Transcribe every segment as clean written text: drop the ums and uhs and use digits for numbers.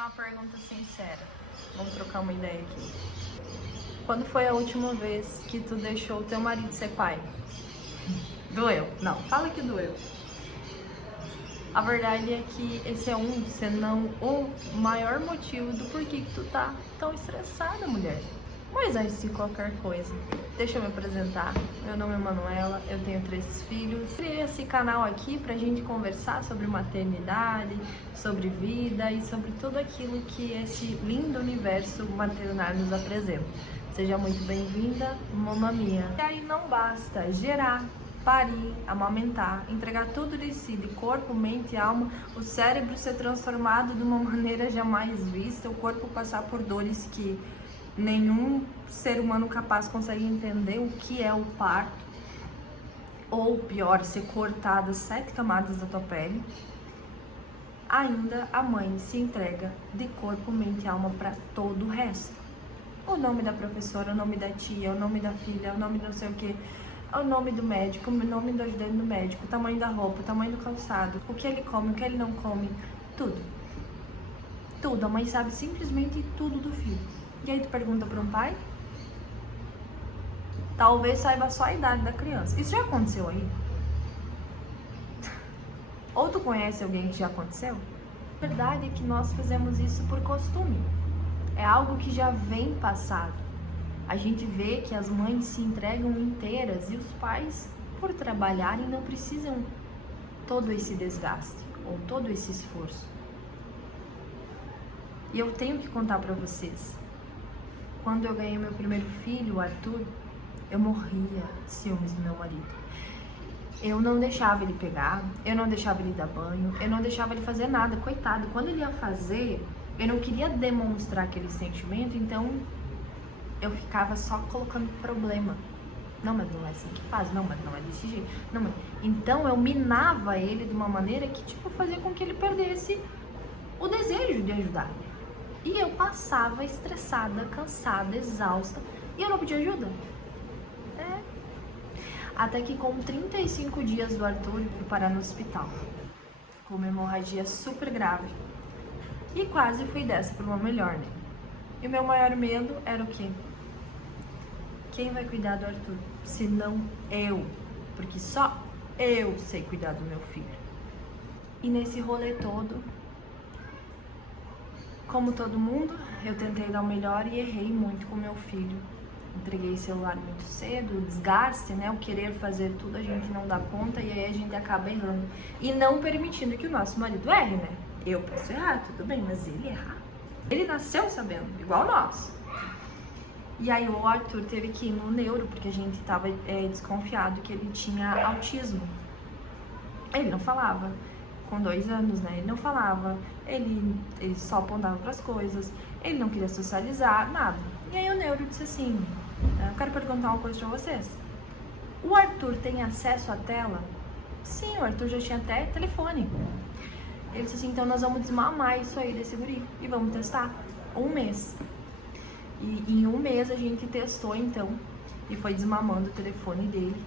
uma pergunta sincera. Vamos trocar uma ideia aqui. Quando foi a última vez que tu deixou o teu marido ser pai? Doeu? Não, fala que doeu. A verdade é que esse é se não o maior motivo do porquê que tu tá tão estressada, mulher. Mas antes de qualquer coisa, deixa eu me apresentar. Meu nome é Manuela, eu tenho 3 filhos. Criei esse canal aqui pra gente conversar sobre maternidade, sobre vida e sobre tudo aquilo que esse lindo universo maternal nos apresenta. Seja muito bem-vinda, mamma mia. E aí não basta gerar, parir, amamentar, entregar tudo de si, de corpo, mente e alma, o cérebro ser transformado de uma maneira jamais vista, o corpo passar por dores que nenhum ser humano capaz consegue entender o que é o parto, ou pior, ser cortado 7 camadas da tua pele. Ainda a mãe se entrega de corpo, mente e alma para todo o resto. O nome da professora, o nome da tia, o nome da filha, o nome do não sei o que, o nome do médico, o nome do ajudante do médico, o tamanho da roupa, o tamanho do calçado, o que ele come, o que ele não come, tudo. Tudo, a mãe sabe simplesmente tudo do filho. E aí tu pergunta para um pai? Talvez saiba só a idade da criança. Isso já aconteceu aí? Ou tu conhece alguém que já aconteceu? A verdade é que nós fazemos isso por costume. É algo que já vem passado. A gente vê que as mães se entregam inteiras e os pais, por trabalharem, não precisam todo esse desgaste ou todo esse esforço. E eu tenho que contar para vocês. Quando eu ganhei meu primeiro filho, o Arthur, eu morria de ciúmes do meu marido. Eu não deixava ele pegar, eu não deixava ele dar banho, eu não deixava ele fazer nada, coitado. Quando ele ia fazer, eu não queria demonstrar aquele sentimento, então eu ficava só colocando problema. Não, mas não é assim que faz, não, mas não é desse jeito. Não, mas... Então eu minava ele de uma maneira que, fazia com que ele perdesse o desejo de ajudar. E eu passava estressada, cansada, exausta, e eu não pedia ajuda. Até que com 35 dias do Arthur, eu fui parar no hospital, com uma hemorragia super grave. E quase fui dessa por uma melhor, né? E o meu maior medo era o quê? Quem vai cuidar do Arthur? Se não eu. Porque só eu sei cuidar do meu filho. E nesse rolê todo, como todo mundo, eu tentei dar o melhor e errei muito com meu filho. Entreguei celular muito cedo, o desgaste, né? O querer fazer tudo, a gente não dá conta e aí a gente acaba errando. E não permitindo que o nosso marido erre, né? Eu posso errar, tudo bem, mas ele errar. Ele nasceu sabendo, igual nós. E aí o Arthur teve que ir no neuro, porque a gente tava desconfiado que ele tinha autismo. Ele não falava. Com 2 anos, né? Ele não falava, ele só apontava para as coisas, ele não queria socializar, nada. E aí o neuro disse assim, eu quero perguntar uma coisa para vocês. O Arthur tem acesso à tela? Sim, o Arthur já tinha até telefone. Ele disse assim, então nós vamos desmamar isso aí desse guri e vamos testar. 1 mês. E em 1 mês a gente testou então e foi desmamando o telefone dele.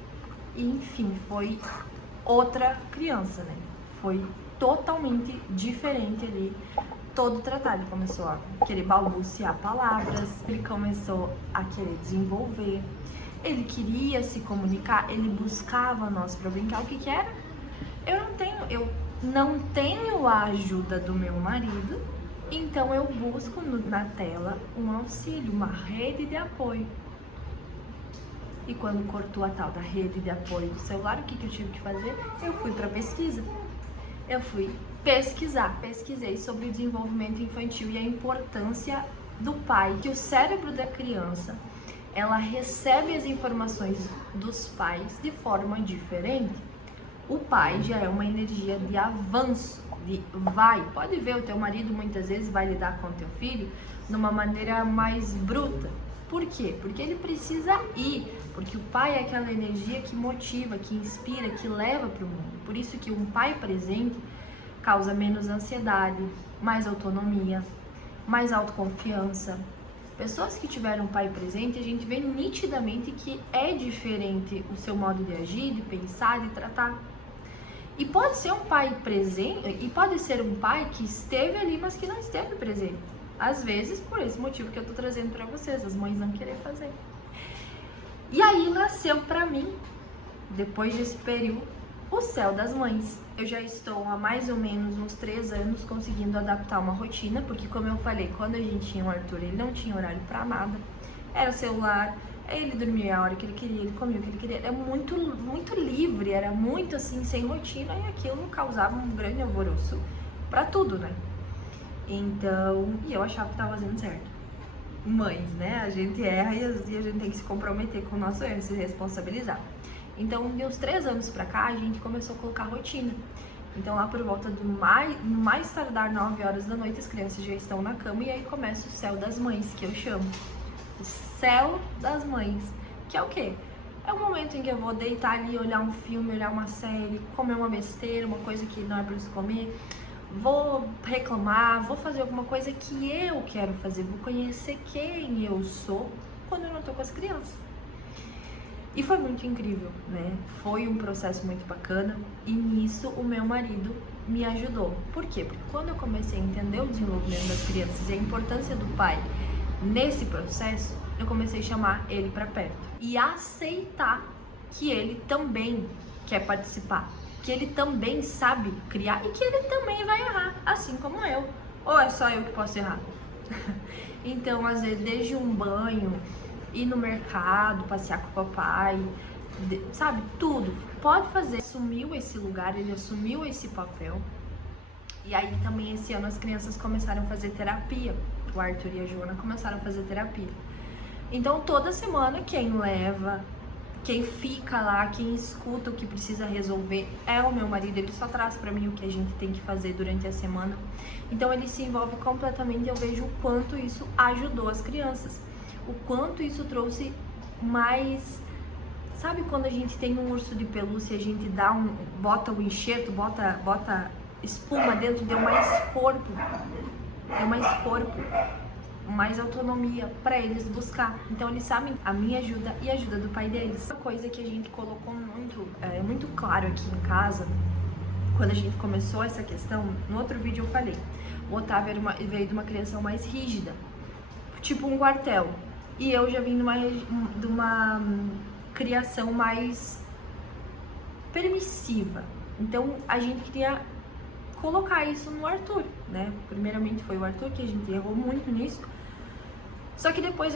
E enfim, foi outra criança, né? Foi totalmente diferente ali, todo tratado. Ele começou a querer balbuciar palavras, ele começou a querer desenvolver, ele queria se comunicar, ele buscava nós para brincar. O que que era? Eu não tenho a ajuda do meu marido, então eu busco na tela um auxílio, uma rede de apoio. E quando cortou a tal da rede de apoio do celular, o que que eu tive que fazer? Eu fui para pesquisa. Eu fui pesquisar, pesquisei sobre o desenvolvimento infantil e a importância do pai, que o cérebro da criança, ela recebe as informações dos pais de forma diferente. O pai já é uma energia de avanço, pode ver, o teu marido muitas vezes vai lidar com o teu filho de uma maneira mais bruta. Por quê? Porque ele precisa ir, porque o pai é aquela energia que motiva, que inspira, que leva para o mundo. Por isso que um pai presente causa menos ansiedade, mais autonomia, mais autoconfiança. Pessoas que tiveram um pai presente, a gente vê nitidamente que é diferente o seu modo de agir, de pensar, de tratar. E pode ser um pai presente, e pode ser um pai que esteve ali, mas que não esteve presente. Às vezes, por esse motivo que eu tô trazendo pra vocês, as mães não querer fazer. E aí nasceu pra mim, depois desse período, o Céu das Mães. Eu já estou há mais ou menos uns 3 anos conseguindo adaptar uma rotina, porque como eu falei, quando a gente tinha o Arthur, ele não tinha horário pra nada. Era celular, ele dormia a hora que ele queria, ele comia o que ele queria. Era muito, muito livre, era muito assim, sem rotina, e aquilo causava um grande alvoroço pra tudo, né? Então, e eu achava que tava fazendo certo. Mães, né? A gente erra e a gente tem que se comprometer com o nosso erro, se responsabilizar. Então, de uns 3 anos pra cá, a gente começou a colocar rotina. Então, lá por volta do mais tardar 9 horas da noite, as crianças já estão na cama e aí começa o Céu das Mães, que eu chamo. O Céu das Mães, que é o quê? É o momento em que eu vou deitar ali, olhar um filme, olhar uma série, comer uma besteira, uma coisa que não é pra isso comer. Vou reclamar, vou fazer alguma coisa que eu quero fazer, vou conhecer quem eu sou quando eu não tô com as crianças. E foi muito incrível, né? Foi um processo muito bacana e nisso o meu marido me ajudou. Por quê? Porque quando eu comecei a entender o desenvolvimento das crianças e a importância do pai nesse processo, eu comecei a chamar ele para perto e aceitar que ele também quer participar, que ele também sabe criar e que ele também vai errar, assim como eu. Ou é só eu que posso errar? Então, às vezes, desde um banho, ir no mercado, passear com o papai, sabe, tudo. Pode fazer. Assumiu esse lugar, ele assumiu esse papel. E aí também esse ano as crianças começaram a fazer terapia. O Arthur e a Joana começaram a fazer terapia. Então toda semana quem leva, quem fica lá, quem escuta o que precisa resolver é o meu marido. Ele só traz pra mim o que a gente tem que fazer durante a semana. Então ele se envolve completamente e eu vejo o quanto isso ajudou as crianças. O quanto isso trouxe mais... Sabe quando a gente tem um urso de pelúcia e a gente bota o enxerto, bota espuma dentro, deu mais corpo, mais autonomia para eles buscar. Então eles sabem a minha ajuda e a ajuda do pai deles. Uma coisa que a gente colocou muito claro aqui em casa, quando a gente começou essa questão, no outro vídeo eu falei, o Otávio veio de uma criação mais rígida, tipo um quartel. E eu já vim de uma criação mais permissiva. Então a gente queria colocar isso no Arthur, né? Primeiramente foi o Arthur que a gente errou muito nisso. Só que depois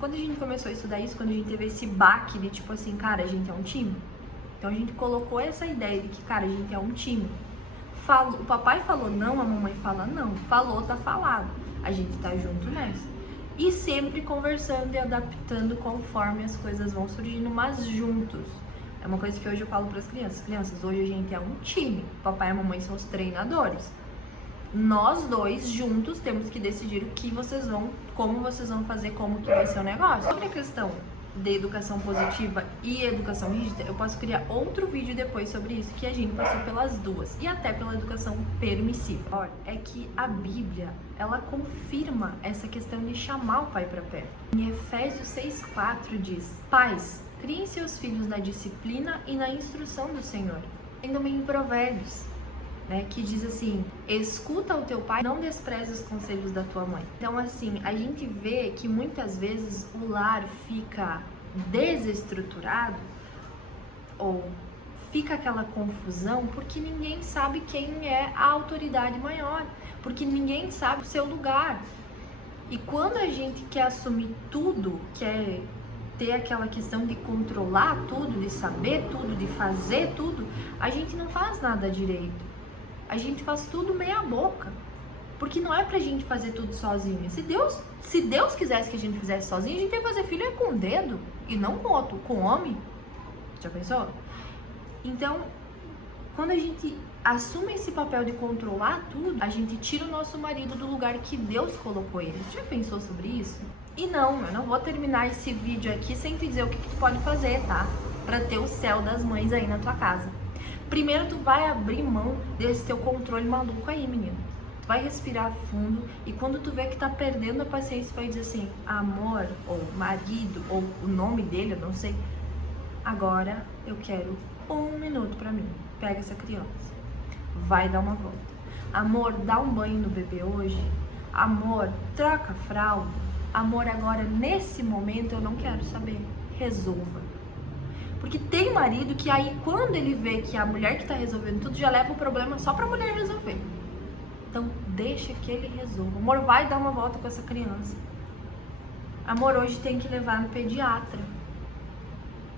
quando a gente começou a estudar isso, quando a gente teve esse baque de tipo assim, cara, a gente é um time. Então a gente colocou essa ideia de que, cara, a gente é um time. O papai falou não, a mamãe fala não. Falou, tá falado. A gente tá junto nessa. E sempre conversando e adaptando conforme as coisas vão surgindo, mas juntos. É uma coisa que hoje eu falo para as crianças. Crianças, hoje a gente é um time. Papai e a mamãe são os treinadores. Nós dois juntos temos que decidir como vocês vão fazer, como que vai ser o negócio. Sobre a questão de educação positiva e educação rígida, eu posso criar outro vídeo depois sobre isso, que a gente passou pelas duas, e até pela educação permissiva. Olha, é que a Bíblia, ela confirma essa questão de chamar o pai para perto. Em Efésios 6,4 diz: pais, criem seus filhos na disciplina e na instrução do Senhor. Tem também em Provérbios, né, que diz assim: escuta o teu pai, não despreze os conselhos da tua mãe. Então assim, a gente vê que muitas vezes o lar fica desestruturado ou fica aquela confusão porque ninguém sabe quem é a autoridade maior, porque ninguém sabe o seu lugar. E quando a gente quer assumir tudo, quer ter aquela questão de controlar tudo, de saber tudo, de fazer tudo, a gente não faz nada direito. A gente faz tudo meia boca, porque não é pra gente fazer tudo sozinho. Se Deus quisesse que a gente fizesse sozinho, a gente ia fazer filho com o dedo e não com homem. Já pensou? Então, quando a gente assume esse papel de controlar tudo, a gente tira o nosso marido do lugar que Deus colocou ele. Já pensou sobre isso? E não, eu não vou terminar esse vídeo aqui sem te dizer o que tu pode fazer, tá? Pra ter o céu das mães aí na tua casa. Primeiro tu vai abrir mão desse teu controle maluco aí, menino. Tu vai respirar fundo e quando tu vê que tá perdendo a paciência, vai dizer assim: amor, ou marido, ou o nome dele, eu não sei. Agora eu quero 1 minuto pra mim. pega essa criança, vai dar uma volta. Amor, dá um banho no bebê hoje. Amor, troca a fralda. Amor, agora nesse momento eu não quero saber. Resolva. Porque tem marido que aí quando ele vê que a mulher que tá resolvendo tudo já leva o problema só pra mulher resolver. Então deixa que ele resolva. Amor, vai dar uma volta com essa criança. Amor, hoje tem que levar no pediatra.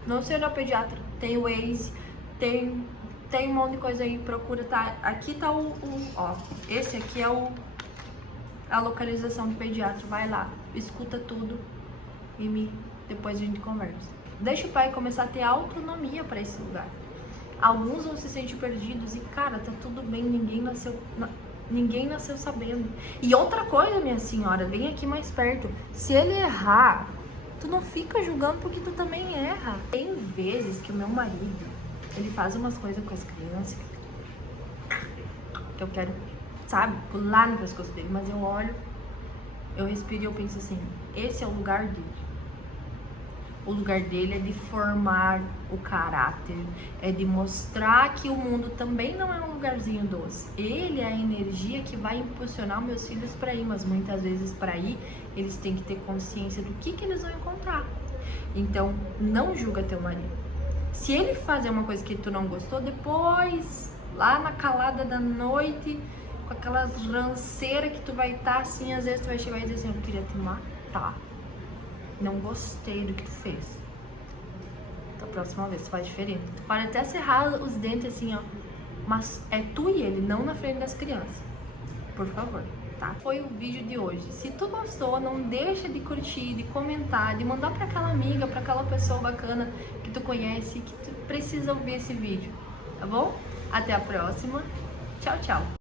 Não sei onde é o pediatra. Tem o Waze, tem um monte de coisa aí, procura, tá? Aqui tá ó, esse aqui é a localização do pediatra. Vai lá, escuta tudo e depois a gente conversa. Deixa o pai começar a ter autonomia pra esse lugar. Alguns vão se sentir perdidos e, cara, tá tudo bem, ninguém nasceu sabendo. E outra coisa, minha senhora, vem aqui mais perto. Se ele errar, tu não fica julgando porque tu também erra. Tem vezes que o meu marido, ele faz umas coisas com as crianças que eu quero, sabe, pular no pescoço dele. Mas eu olho, eu respiro e eu penso assim, esse é o lugar dele. O lugar dele é de formar o caráter, é de mostrar que o mundo também não é um lugarzinho doce. Ele é a energia que vai impulsionar meus filhos para ir, mas muitas vezes para ir eles têm que ter consciência do que eles vão encontrar. Então, não julga teu marido. Se ele fazer uma coisa que tu não gostou, depois, lá na calada da noite, com aquelas ranceiras que tu vai estar assim, às vezes tu vai chegar e dizer assim, eu queria te matar. Não gostei do que tu fez. Da próxima vez tu faz diferente. Tu pode até cerrar os dentes assim, ó. Mas é tu e ele, não na frente das crianças. Por favor, tá? Foi o vídeo de hoje. Se tu gostou, não deixa de curtir, de comentar, de mandar pra aquela amiga, pra aquela pessoa bacana que tu conhece, que tu precisa ouvir esse vídeo. Tá bom? Até a próxima. Tchau, tchau.